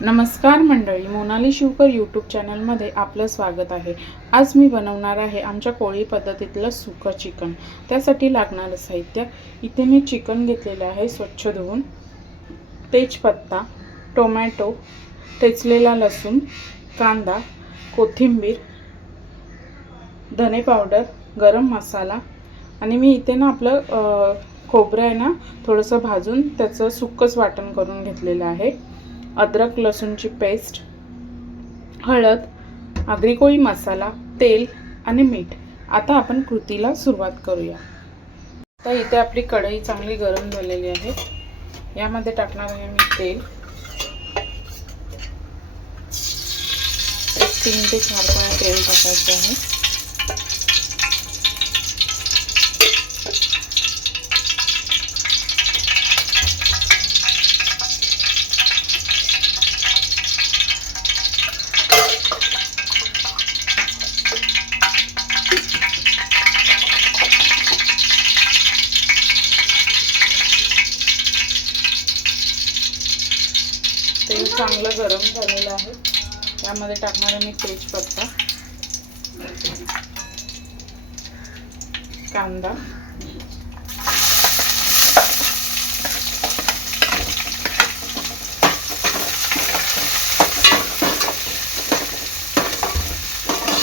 नमस्कार मंडळी मोनाली शिवकर यूट्यूब चॅनलमध्ये आपलं स्वागत आहे. आज मी बनवणार आहे आमच्या कोळी पद्धतीतलं सुकं चिकन. त्यासाठी लागणारं साहित्य. इथे मी चिकन घेतलेलं आहे स्वच्छ धुवून. तेजपत्ता टोमॅटो तेचलेला लसूण कांदा कोथिंबीर धने पावडर गरम मसाला आणि मी इथे ना आपलं खोबरं आहे ना थोडंसं भाजून त्याचं सुक्कंच वाटण करून घेतलेलं आहे. अद्रक लसूणची पेस्ट हळद आगरी मसाला तेल आणि मीठ. आता आपण कृतीला सुरुवात करूया. तर इथे आपली कढई चांगली गरम झालेली आहे. यामध्ये टाकणार आहे मी तेल. एक तीन ते चार पळ्या तेल टाकायचं आहे. तेल चांगलं गरम झालेलं आहे. त्यामध्ये टाकणार आहे मी तेजपत्ता कांदा.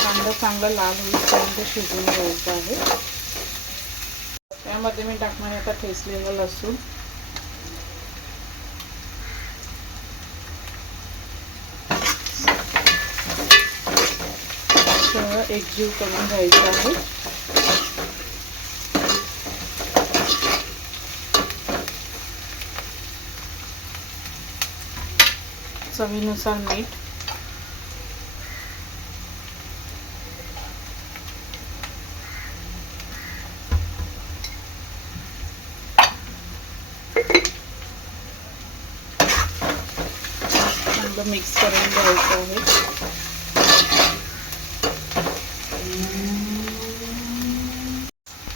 कांदा चांगला लाल होईपर्यंत शिजवून घ्यायचा आहे. त्यामध्ये मी टाकणार आहे आता ठेचलेलं लसूण. एक एकजीव करून घ्यायचं आहे. चवीनुसार मीठ. मिक्स करून घ्यायचं आहे.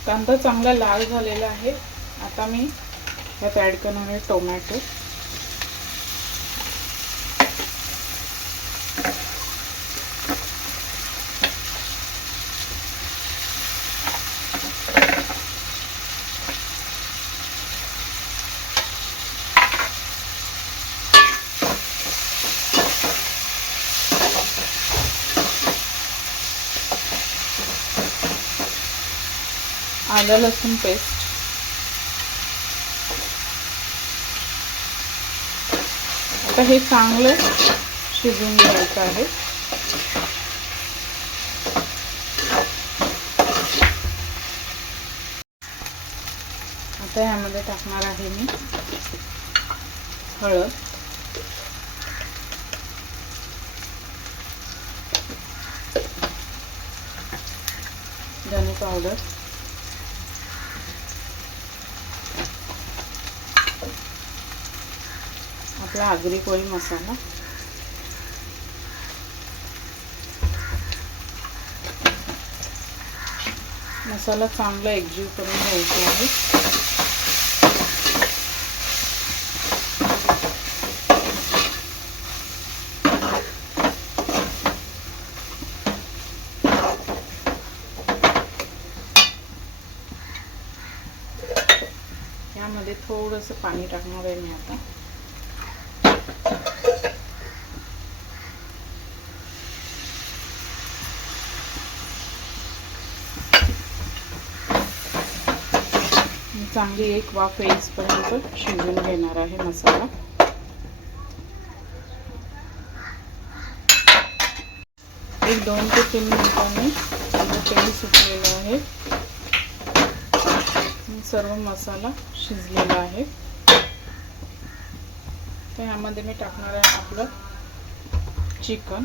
कांदा चांगला लाल झालेला आहे. आता मी यात ॲड करणार आहे टोमॅटो. आलं लसूण पेस्ट आता हे चांगलं शिजून घ्यायचं आहे. आता ह्यामध्ये टाकणार आहे मी हळद. धने पावडर. आपला आगरी कोळी मसाला. मसाला चांगला एकजीव करून घ्यायचा आहे. यामध्ये थोडंसं पाणी टाकणार आहे मी आता. चांगली एक वाफ येईपर्यंत शिजवून घेणार आहे मसाला. एक दोन ते तीन मिनिटांनी चांगलं तेल सुटलेलं आहे. सर्व मसाला शिजलेला आहे. तर यामध्ये मी टाकणार आहे आपलं चिकन.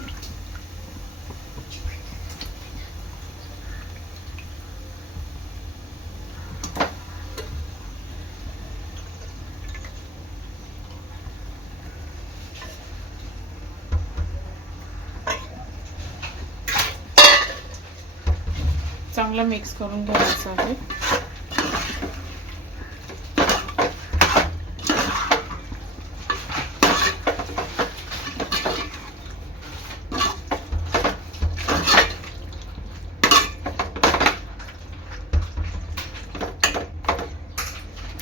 चांगला मिक्स करून घ्यायचं आहे.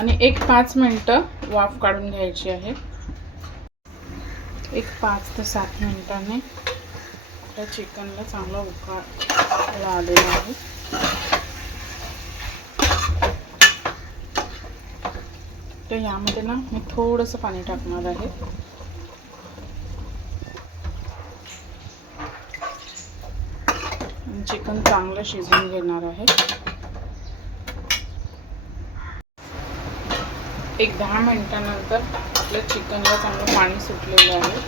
आणि एक पाच मिनटं वाफ काढून घ्यायची आहे. एक पाच ते सात मिनिटांनी त्या चिकनला चांगला उकाळ आलेला आहे. यामध्ये ना मी थोडंसं पाणी टाकणार आहे. चिकन चांगलं शिजवून घेणार आहे. एक दहा मिनटानंतर आपल्या चिकनला चांगलं पाणी सुटलेलं आहे.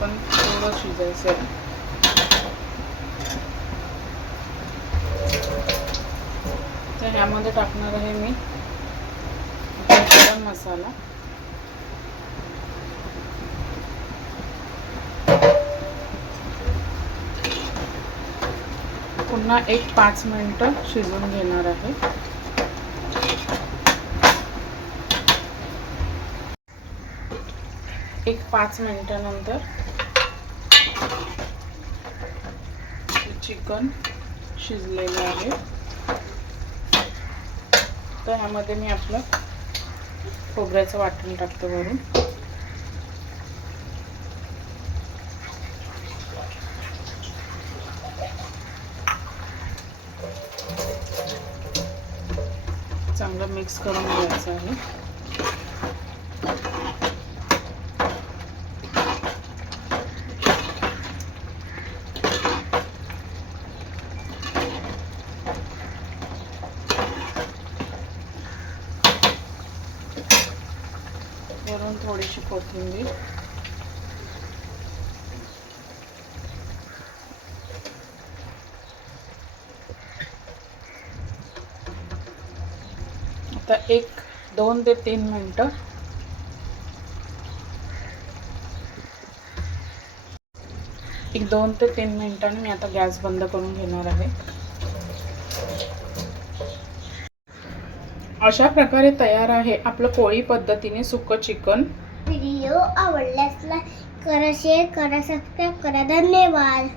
पण थोडं शिजायचं आहे. याच्यामध्ये टाकणार आहे मी. गरम मसाला. पुन्हा एक पाच मिनटं शिजवून घेणार आहे. एक पाच मिनटानंतर चिकन शिजलेलं आहे. तर ह्यामध्ये मी आपलं खोबऱ्याचं वाटण टाकतो वरून. चांगलं मिक्स करून घ्यायचं आहे. वरून थोडीशी कोथिंबीर. आता एक दोन ते तीन मिनटं. एक दोन ते तीन मिनिटांनी मी आता गॅस बंद करून घेणार आहे. अशा प्रकारे तयार आहे आपलं कोळी पद्धतीने सुकं चिकन. व्हिडिओ आवडल्यास लाईक करा शेअर करा सबस्क्राईब करा. धन्यवाद.